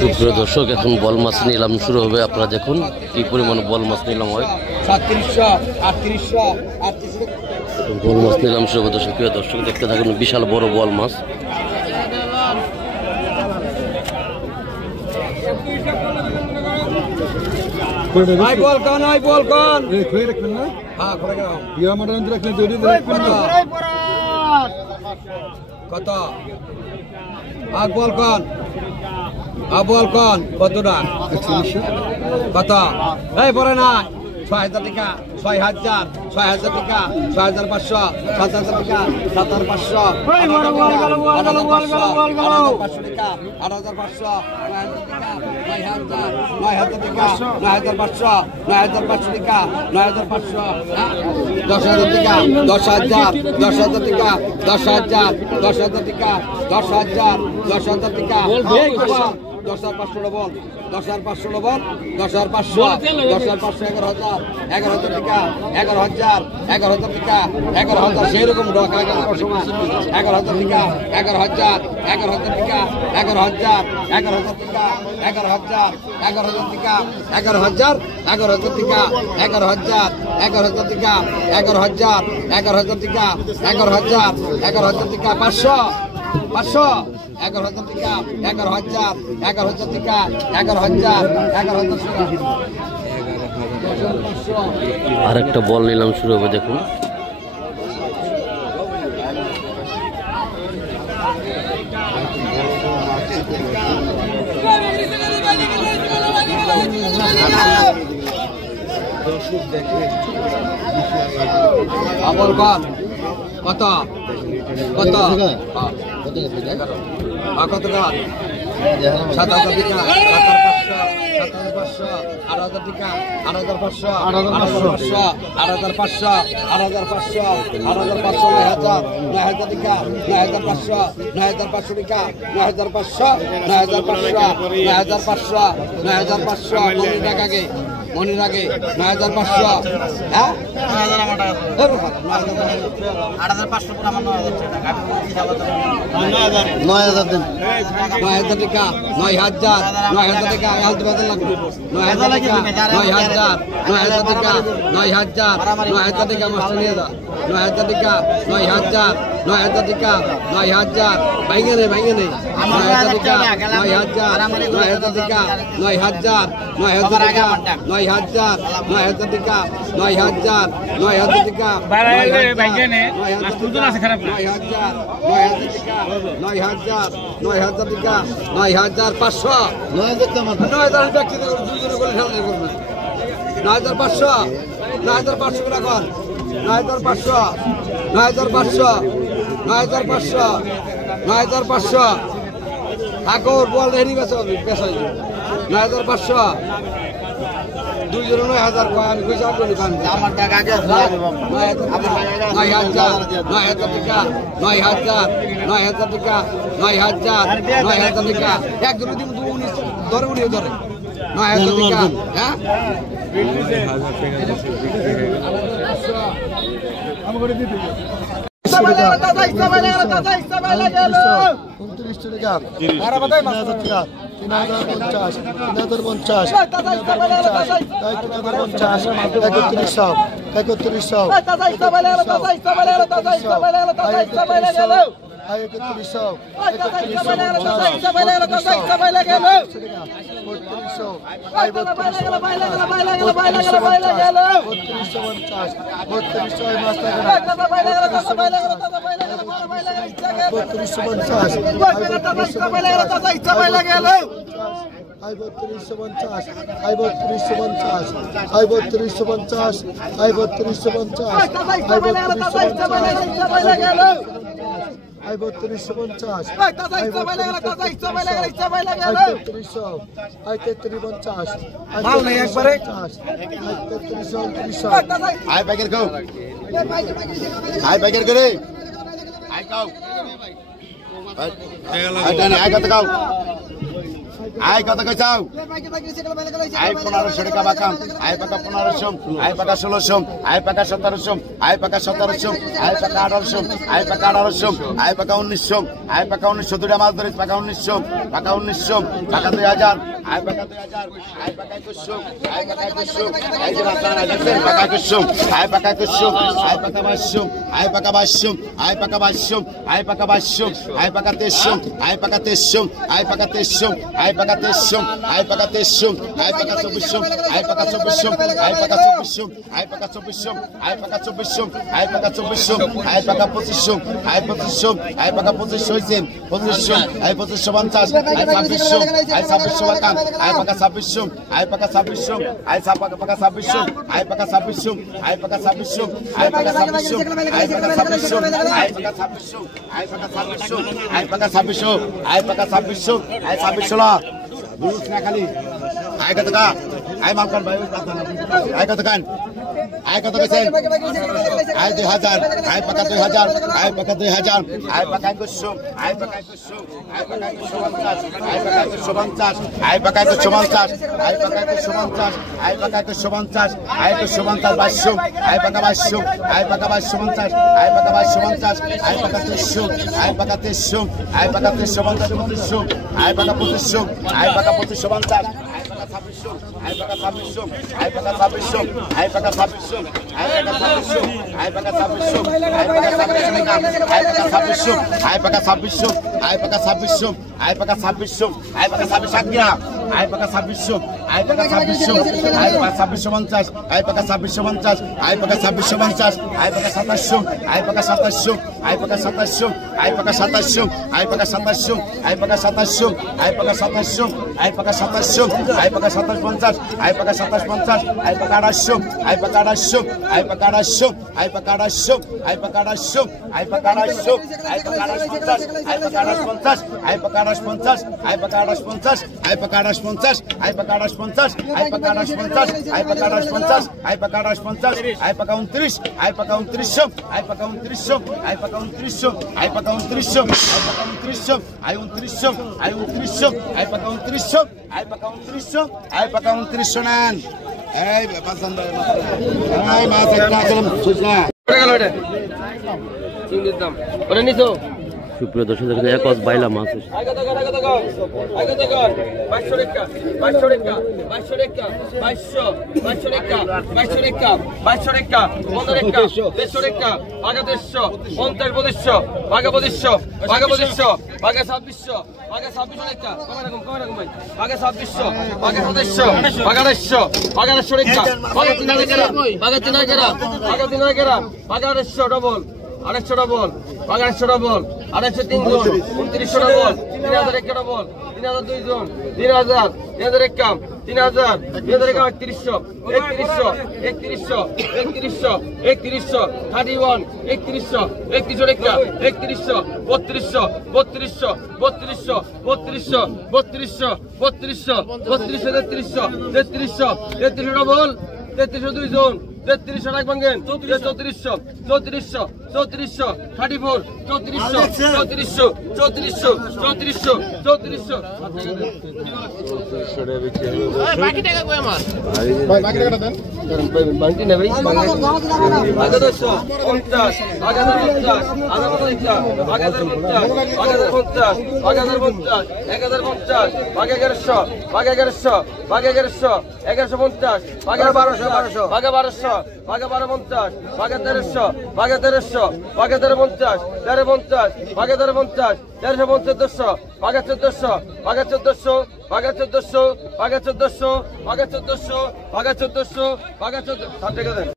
সুপ্রিয় দর্শক, এখন বল মাছ নিলাম শুরু হবে। আপনারা দেখুন কি পরিমাণ বল মাছ নিলাম হয়। 3700 বল মাছ নিলাম শুরু হবে। প্রিয় দর্শক দেখতে থাকুন, বিশাল বড় বল মাছ। ভাই বল কোন ভাই বল কোন খুলে রাখবেন না? হ্যাঁ খুলে রাখো। ইয়া মাটন রাখলে দড়ি রাখবেন না। কত আর বল কোন বল কোন কতটা? 4100 কত? এই পরে না 6000 টাকা 6000 6000 টাকা 6500 7000 টাকা 7500 8500 টাকা 8500 9000 টাকা 9500 9500 টাকা 9500 10000 টাকা 10000 10000 টাকা 10000 10000 টাকা 10000 10000 টাকা 10500 বল 10500 বল 10500 10500 11000 11000 টাকা 11000 11000 টাকা 11000 সেই রকম টাকা 11000 টাকা 11000 11000 টাকা 11000 11000 টাকা 11000 11000 টাকা 11000 11000 টাকা 11000 11000 টাকা 11000 11000 টাকা 11000 11000 টাকা 500 500 11000 টাকা 11000 11000 টাকা 11000 11000 আর একটা বল নিলাম শুরু হবে। দেখুন বল কত কত কত কত টাকা 7000 টাকা 7500 8000 টাকা 8500 8500 8500 8500 8500 9000 টাকা 9500 9500 টাকা 9500 9500 9500 টাকা কে মনে রাখে 9500 হ্যাঁ 9000 দিন 9000 টাকা 9000 টাকা আলতু বাদল লাগবে 9000 টাকা 9000 টাকা 9000 টাকা মাস্টার নিয়ে যা 9000 টাকা 9000 টাকা 9000 ভাঙে নেই 9000 টাকা 9000 টাকা 9000 টাকা 9000 টাকা 9000 টাকা 9000 টাকা ভাঙে নেই মাস্টার আছে খারাপ 9000 টাকা 9000 টাকা 9500 9000 ব্যক্তি দুজনে করে খেলা করবে 9500 9500 টাকা কর 9500 9500 9500 9500 ঠাকুর বল রেডি বেচা 9500 দুইজনে 9000 কয় আমি কইছি আপনি কান আমার টাকা আগে 9000 টাকা 9000 টাকা 9000 টাকা একজন দিন ধরে উনি ধরে 9000 টাকা হ্যাঁ আমি করে দিতে 29 টাকা 35 আয় কত কইছাও আয় 1500 টাকা বাকাম আয় পাকা 1500 আয় পাকা 1600 আয় পাকা 1700 আয় পাকা 1700 আয় পাকা 1800 আয় পাকা 1800 আয় পাকা 1900 আয় পাকা 1900 দুটা মাছ ধরে পাকা 1900 পাকা 2000 আয় পাকা 2000 আয় পাকা 2100 আয় পাকা 2100 এই যে রাস্তা দেখছেন পাকা 2100 আয় পাকা 2100 আয় পাকা 2200 আয় পাকা 2200 আয় পাকা 2200 আয় পাকা 2200 আয় পাকা 2300 আয় পাকা 2300 আয় পাকা 2300 আয় পাকা 2300 আয় পাকা 2300 আয় পাকা 2400 আয় পাকা 2400 আয় পাকা 2400 আয় পাকা 2400 আয় পাকা 2400 আয় পাকা 2400 আয় পাকা 2500 আয় 2500 আয় পাকা 2500 হইছে 2500 আয় 2550 আয় 2600 আয় 2600 বাকাম আয় পাকা 2600 আয় পাকা 2600 আয় পাকা 2600 আয় পাকা 2600 আয় পাকা 2600 আয় পাকা 2600 আয় পাকা 2600 আয় পাকা 2600 আয় পাকা 2600 আয় পাকা 2600 আয় পাকা 2600 আয় 2600 লা বুঝছ না খালি আয় কত কা আয় মালকান ভাই আয় কত কান আয় কত কইছেন আয় 2000 আয় পাকা 2000 আয় পাকা 2000 আয় পাকা 2100 আয় পাকা 2100 আয় পাকা 150 আয় পাকা 150 আয় পাকা 150 আয় পাকা 150 আয় পাকা 150 আয় 150 2200 আয় পাকা 2200 আয় পাকা 2250 আয় পাকা 2250 আয় পাকা 300 আয় পাকা 300 আয় পাকা 350 2500 আয় পাকা 2500 আয় পাকা 2550 আয় পাকা 2600 আয় পাকা 2600 আয় পাকা 2600 আয় পাকা 2600 আয় পাকা 2600 আয় পাকা 2600 আয় পাকা 2600 আয় পাকা 2600 আয় পাকা 2600 আয় পাকা 2600 আয় পাকা 2600 আজ্ঞা আয় পাকা 2600 আয় পাকা 2600 আয় পাকা 2650 আয় পাকা 2650 আয় পাকা 2650 আয় পাকা 2700 আয় পাকা 2700 আয় পাকা 2700 আয় পাকা 2700 আয় পাকা 2700 আয় পাকা 2700 আয় পাকা 2700 আয় পাকা 2700 আয় পাকা 2750 আয় পাকা 2750 আয় পাকা 2800 আয় পাকা 2800 আয় পাকা 2800 আয় পাকা 2800 আয় পাকা 2800 আয় পাকা 2800 আয় পাকা 2850 আয় পাকা 2850 আয় পাকা 2850 আয় পাকা 2850 আয় পাকা 2850 আয় পাকা 2850 আয় পাকা 2850 আয় পাকা 2850 আয় পাকা 2850 আয় পাকা 29 আয় পাকা 2900 আয় পাকা 2900 আয় পাকা 2900 আয় পাকা 2900 আয় 2900 আয় 2900 আয় পাকা 2900 আয় পাকা 2900 আয় পাকা 2900 নেন এই পাঁচজন এই মাছ একটা চলুন সুজনা চিংড়ির দাম ওরে নিছো সুপ্রিয় দর্শক দেখেন এক অস বাইলা মাছ আগে তো কর 500 টাকা 500 টাকা 500 টাকা 500 টাকা 500 টাকা 500 টাকা 15 টাকা 150 টাকা আগে 150 50 2500 আগে 2500 আগে 2500 আগে 2600 আগে 2600 টাকা কম রাখুন ভাই আগে 2600 আগে 2700 আগে 250 আগে 200 টাকা আগে 3000 টাকা আগে 3000 টাকা আগে 3000 টাকা আগে 250 ডবল 250 ডবল 250 ডবল 250 তিন জন 2900 ডবল 3000 এক ডবল 3000 দুই জন 3000 3000 এক কাম 3000 3000 এক 3100 3100 3100 31 3100 3100 টাকা 3100 3200 3200 3200 3200 3200 3300 ডবল 3300 দুই জন 3300 টাকা ভাঙেন 3400 34 34 বাকি টাকা কই আমার বাকি না ভাই আগে 200 50 আগে 50 আগে 50 আগে 50 আগে 50 আগে 50 আগে 1100 আগে 1100 আগে 1100 1150 আগে 1200 আগে 1200 আগে 1250 আগে 1300 আগে 1300 আগে 1350 1350 আগে 1350 1350 আগে 1400 আগে 1400 আগে 1400 আগে 1400 আগে 1400 আগে 1400 আগে 1400 আগে 1400 টাকা দেন